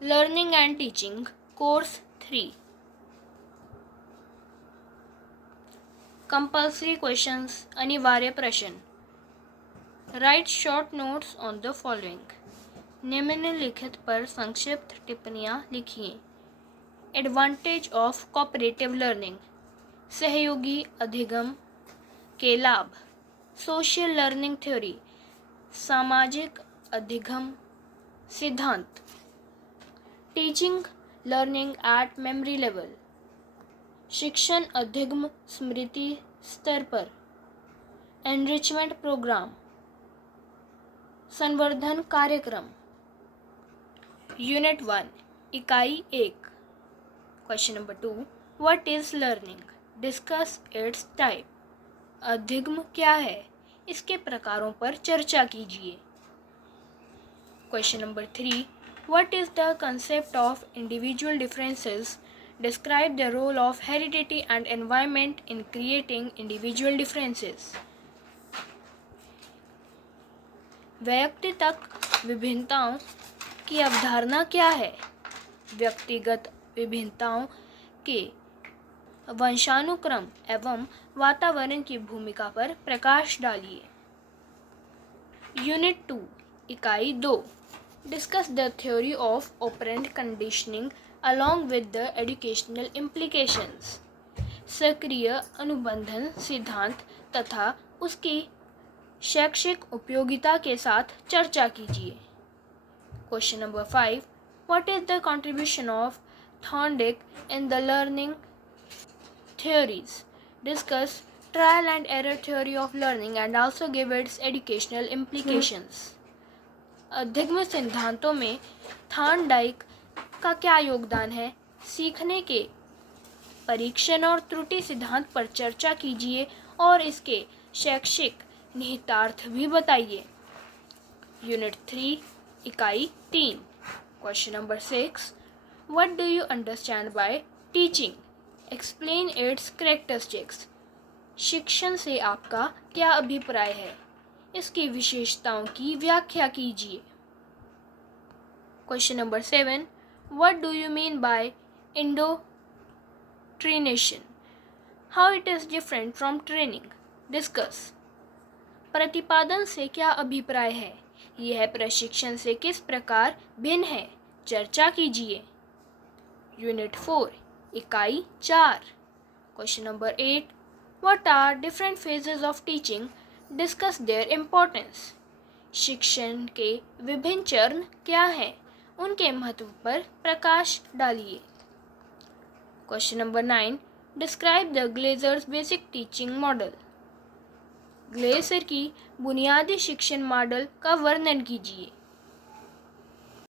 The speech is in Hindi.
Learning and teaching course 3 compulsory questions अनिवार्य प्रश्न right short notes on the following निम्नलिखित पर संक्षिप्त टिप्पणियाँ लिखिए। एडवांटेज ऑफ कोऑपरेटिव लर्निंग सहयोगी अधिगम के लाभ। सोशल लर्निंग थ्योरी सामाजिक अधिगम सिद्धांत। Teaching learning at memory level शिक्षण अधिगम स्मृति स्तर पर। एनरिचमेंट प्रोग्राम संवर्धन कार्यक्रम। यूनिट 1 इकाई 1 question number 2 what is learning discuss its type अधिगम क्या है इसके प्रकारों पर चर्चा कीजिए। Question number 3 what is the concept of individual differences describe the role of heredity and environment in creating individual differences व्यक्तिगत विभिन्नताओं की अवधारणा क्या है। व्यक्तिगत विभिन्नताओं के वंशानुक्रम एवं वातावरण की भूमिका पर प्रकाश डालिए। यूनिट 2 इकाई 2 discuss the theory of operant conditioning along with the educational implications सक्रिय अनुबंधन सिद्धांत तथा उसकी शैक्षिक उपयोगिता के साथ चर्चा कीजिए। Question number 5 what is the contribution of Thorndike in the learning theories discuss trial and error theory of learning and also give its educational implications अधिगम सिद्धांतों में थॉर्नडाइक का क्या योगदान है सीखने के परीक्षण और त्रुटि सिद्धांत पर चर्चा कीजिए और इसके शैक्षिक निहितार्थ भी बताइए। यूनिट 3 इकाई 3 question number 6 what do you understand by teaching explain it's characteristics शिक्षण से आपका क्या अभिप्राय है इसकी विशेषताओं की व्याख्या कीजिए। Question number 7 what do you mean by indoctrination how it is different from training discuss प्रतिपादन से क्या अभिप्राय है यह प्रशिक्षण से किस प्रकार भिन्न है चर्चा कीजिए। यूनिट 4 इकाई 4 question number 8 what are different phases of teaching discuss their importance शिक्षण के विभिन्न चरण क्या हैं उनके महत्व पर प्रकाश डालिए। Question number 9 describe the Glazers basic teaching model Glazer की बुनियादी शिक्षण मॉडल का वर्णन कीजिए।